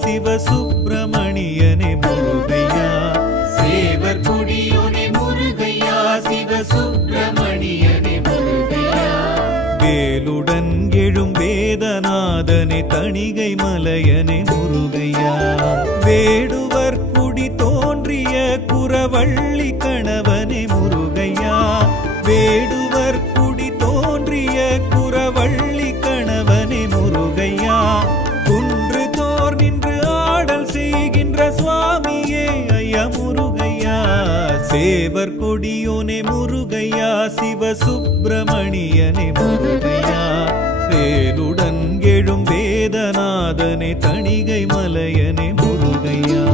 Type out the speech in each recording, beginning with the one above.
சிவசுப்பிரமணியனே முருகையா சேவர் கொடியோனே முருகையா சிவசுப்பிரமணியனே முருகையா வேலுடன் எழும் வேதநாதனே தணிகை மலையனே முருகையா வேடுவர் குடி தோன்றிய குறவள்ளி கணவனே முருகையா வேடுவர் குடி தோன்றிய குறவள்ளி கணவனே முருகையா குன்று தோர் நின்று ஆடல் செய்கின்ற சுவாமியே ஐயா முருகையா சேவர் கொடியோனே முருகையா சிவசுப்பிரமணியனே முருகையா வேலுடன் எழும் வேதநாதனே தணிகை மலையனே முருகையா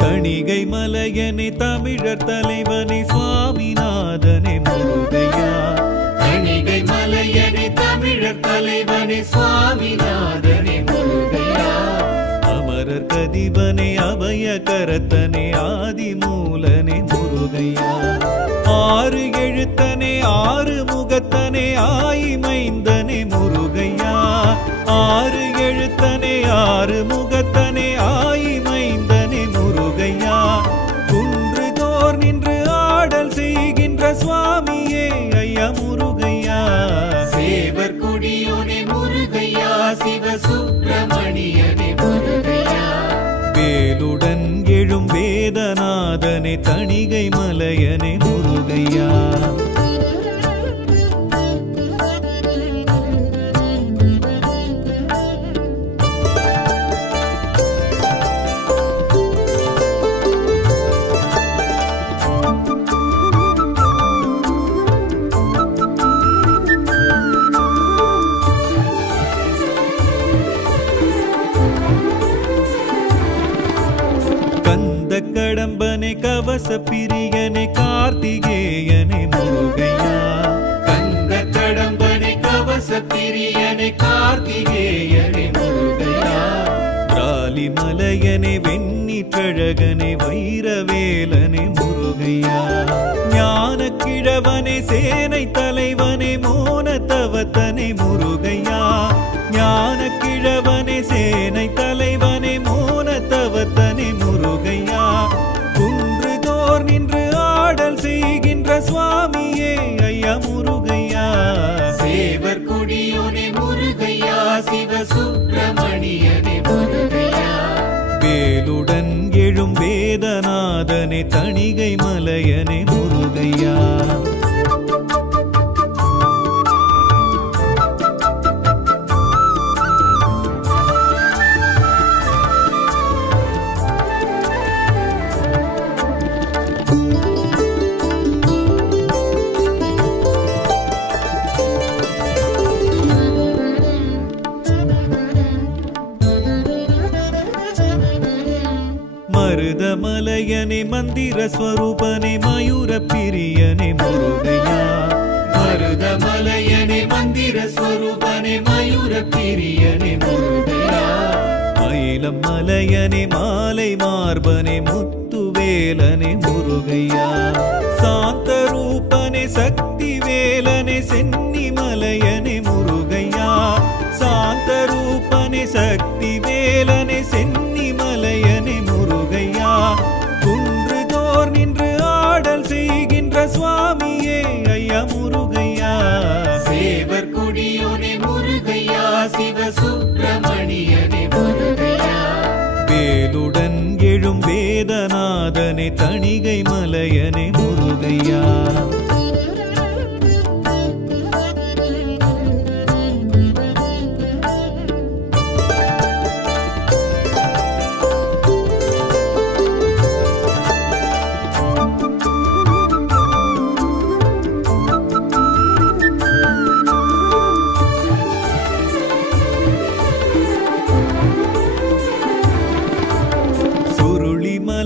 தணிகை மலையனே தமிழர் தலைவனே சுவாமிநாதனே முருகையா தணிகை மலையனே தமிழர் தலைவனே சுவாமிநாதனே முருகையா அமரர் கதிபனே அபய கரத்தனே ஆதிமூலனே முருகையா ஆறு எழுத்தனே ஆறு முகத்தனே ஆயிமைந்தனே முருகையா ஆறு எழுத்தனே ஆறு முகத்தனே ஆயிமைந்தனே முருகையா குன்று தோர் நின்று ஆடல் செய்கின்ற சுவாமியே ஐயா முருகையா சேவர் கொடியோனே முருகையா சிவசுப்பிரமணியனே முருகையா வேலுடன் எழும் வேதநாதனே தணிகை மலையனே முருகையா கந்த கடம்பனே கவச பிரியனே கார்த்திகேயனே முருகையா கந்த கடம்பனே கவச பிரியனே கார்த்திகேயனே முருகையா ராலி மலையனே வெண்ணிற்றழகனே வைரவேலனே முருகையா ஞான கிழவனே சேனை தலைவனே மோனத்தவத்தனே முருகையா ஞான கிழவனே சேனை தலைவனே மோனத்தவத்தனே முருகையா குன்று தோர் நின்று ஆடல் செய்கின்ற சுவாமியே ஐயா முருகையா சேவர் கொடியோனே முருகையா சிவசுப்பிரமணியனே முருகையா வேலுடன் எழும் வேதநாதனே தணிகை மலையனே முருகையா மருதமலையனே மந்திர ஸ்வரூபனே மயூர பிரியனே முருகையா மருதமலையனே மந்திர ஸ்வரூபனே மயூர பிரியனே முருகையா மயிலம் மலையனே மாலை மார்பனே முத்துவேலனே முருகையா சாந்த ரூபனே சக்தி வேலனே சென்னி மலையனே முருகையா சாந்த ரூபனே சக்தி வேலனே சென்னி மலையனே முருகையா குன்று தோர் நின்று ஆடல் செய்கின்ற சுவாமியே ஐயா முருகையா சேவர் கொடியோனே முருகையா சிவசுப்பிரமணியனே முருகையா வேலுடன் எழும் வேதநாதனே தணிகை மலையனே முருகையா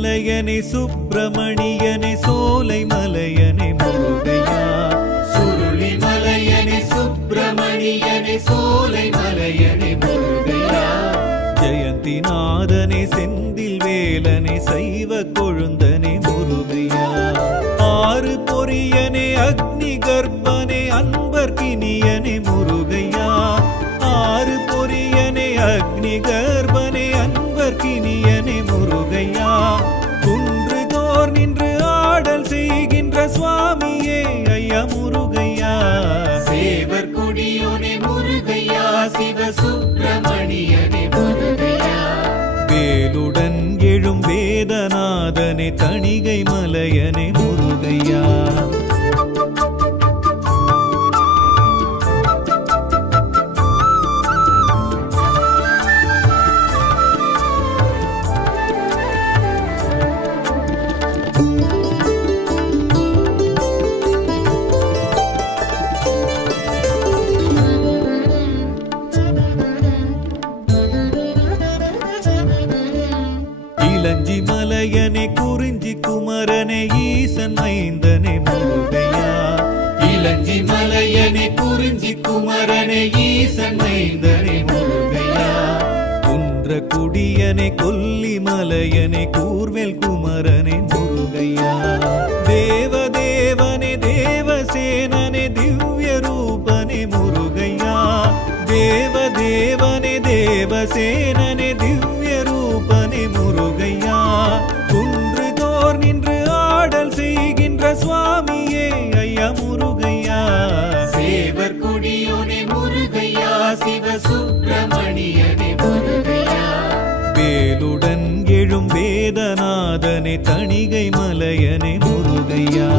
மலையனே சுப்பிரமணியனே சோலை மலையனே முருகையா சுருளி மலையனே சுப்பிரமணியனே சோலை மலையனே முருகையா ஜெயந்திநாதனே செந்தில் வேலனே சைவ கொழுந்தனே முருகையா ஆறு பொரியனே அக்னி கர்ப்பனே அன்பர்கினியனே முருகையா ஆறு பொரியனே அக்னி கர்ப்பனே அன்பர்கினியனே முருகையா குன்றுதோர் நின்று ஆடல் செய்கின்ற சுவாமியே ஐயா முருகையா சேவர் கொடியோனே முருகையா சிவ சுப்பிரமணியனே முருகையா வேலுடன் எழும் வேதநாதனே தணிகை மலையனே முருகையா இளஞ்சி மலையனே குறிஞ்சி குமரனே ஈசன் மைந்தனே முருகையா இளஞ்சி மலையனே குறிஞ்சி குமரனே ஈசன் மைந்தனே முருகையா குன்ற குடியனே கொல்லி மலையனே கூர்வேல் குமரனே முருகையா தேவதேவனே தேவசேனனே திவ்ய ரூபனே முருகையா தேவதேவனே தேவசேனனே திவ்ய ரூபனே முருகையா குன்றுதோர் நின்று ஆடல் செய்கின்ற சுவாமியே ஐயா முருகையா சேவர் கொடியோனே முருகையா சிவ சுப்பிரமணியனே முருகையா வேலுடன் எழும் வேதநாதனே தணிகை மலையனே முருகையா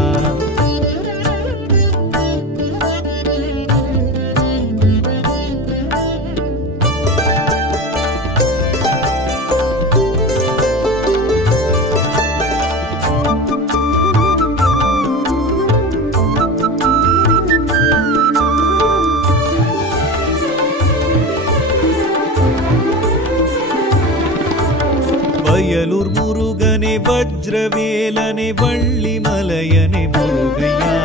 வயலூர் முருகனே வஜ்ரவேலனே வள்ளி மலையனே முருகையா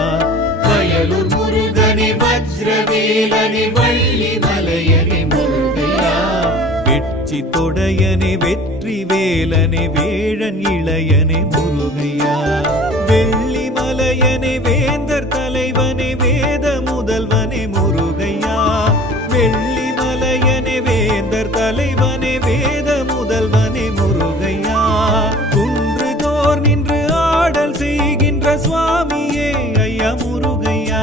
வயலூர் முருகனே வஜ்ரவேலனே வள்ளி மலையனே முருகையா வெற்றி தொடையனே வெற்றி வேலனே வேழன் இளையனே முருகையா வெள்ளி மலையனே வேந்தர் தலைவனே வேத முதல்வனே முருகையா வெள்ளி மலையனே வேந்தர் தலைவனே வேத முதல்வனே முருகையா குன்றுதோர் நின்று ஆடல் செய்கின்ற சுவாமியே ஐயா முருகையா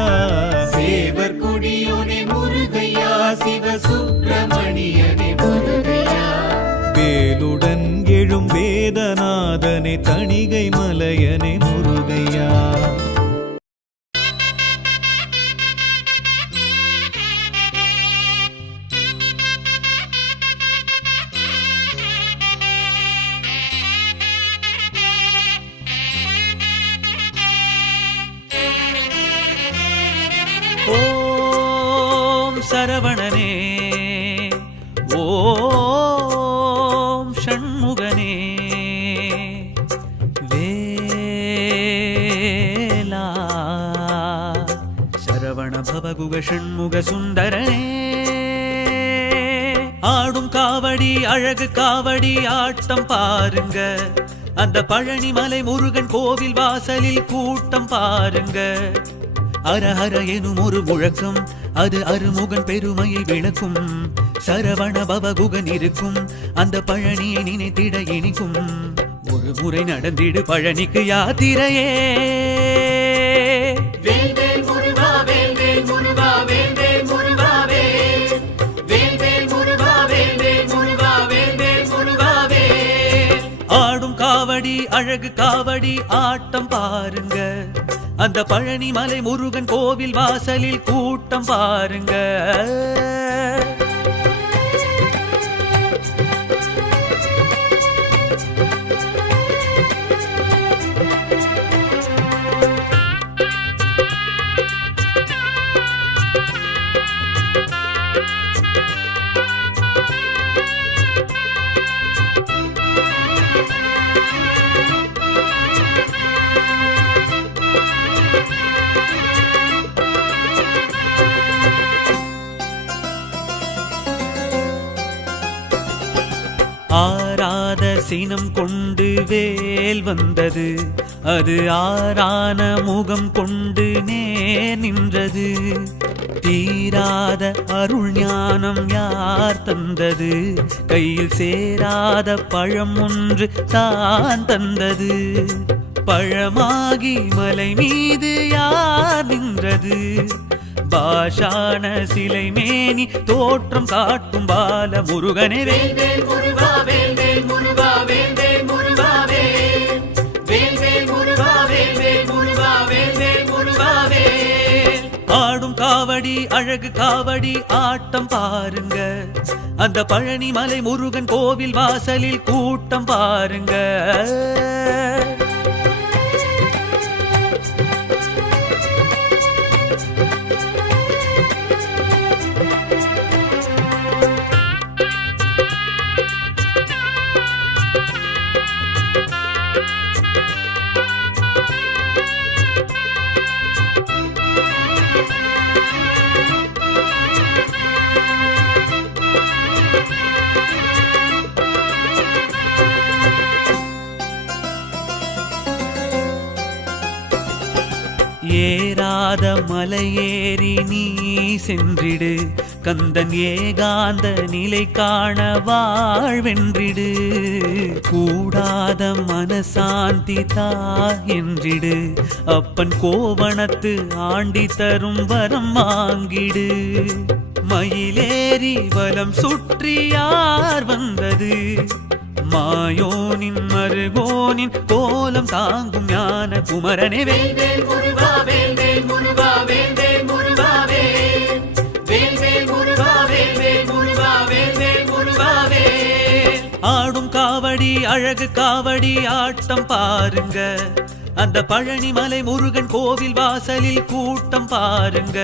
சேவர் கொடியோனே முருகையா சிவ சுப்பிரமணியனே முருகையா வேலுடன் எழும் வேதநாதனே தணிகை மலையனே முருகையா ஓம் சரவணனே ஓம் ஷண்முகனே வேலா சரவண பவகுக ஷண்முக சுந்தரனே ஆடும் காவடி அழகு காவடி ஆட்டம் பாருங்க அந்த பழனிமலை முருகன் கோவில் வாசலில் கூட்டம் பாருங்க அரஹர எனும் ஒரு முழக்கம் அது அருமுகன் பெருமையை விளக்கும் சரவண பவகுகன் இருக்கும் அந்த பழனியை நினைத்திட இனிக்கும் ஒரு முறை நடந்திடு பழனிக்கு யாத்திரையே வேல்வேல் முருகா வேல்வேல் முருகா வேல்வேல் முருகா வேல் வேல்வேல் முருகா வேல்வேல் முருகா வேல்வேல் முருகா வேல் ஆடும் காவடி அழகு காவடி ஆட்டம் பாருங்க அந்த பழனிமலை முருகன் கோவில் வாசலில் கூட்டம் பாருங்க சினம் கொண்டு வேல் வந்தது, அது ஆறான முகம் கொண்டு நேர் நின்றது. தீராத அருள் ஞானம் யார் தந்தது, கையில் சேராத பழம் ஒன்று தான் தந்தது. பழமாகி மலை மீது யார் நின்றது, பாஷான சிலை மேனி தோற்றம் காட்டும் பால முருகனே. வேல் வேல் முருகா வேல் வேல் முருகா வேல் வேல் முருகா வேல் வேல் வேல் முருகா வேல் வேல் முருகா வேல் வேல் முருகா வேல். ஆடும் காவடி அழகு காவடி ஆட்டம் பாருங்க, அந்த பழனி மலை முருகன் கோவில் வாசலில் கூட்டம் பாருங்க. ஏறாத மலையேறி நீ சென்றிடு, கந்தன் ஏகாந்த நிலை காண வாழ்வென்றிடு. கூடாத மனசாந்தி தா என்றிடு, அப்பன் கோவணத்து ஆண்டி தரும் வரம் வாங்கிடு. மயிலேறி வலம் சுற்றி யார் வந்தது, மாயோனின் மருகோனின் கோலம் தாங்கும் ஞான குமரனே. வேல் வேல் முருகா வேல் வேல் முருகா வேல் வேல் முருகா வேல் வேல் வேல் முருகா வேல் வேல் முருகா வேல் வேல் முருகா வேல். ஆடும் காவடி அழகு காவடி ஆட்டம் பாருங்க, அந்த பழனி மலை முருகன் கோவில் வாசலில் கூட்டம் பாருங்க.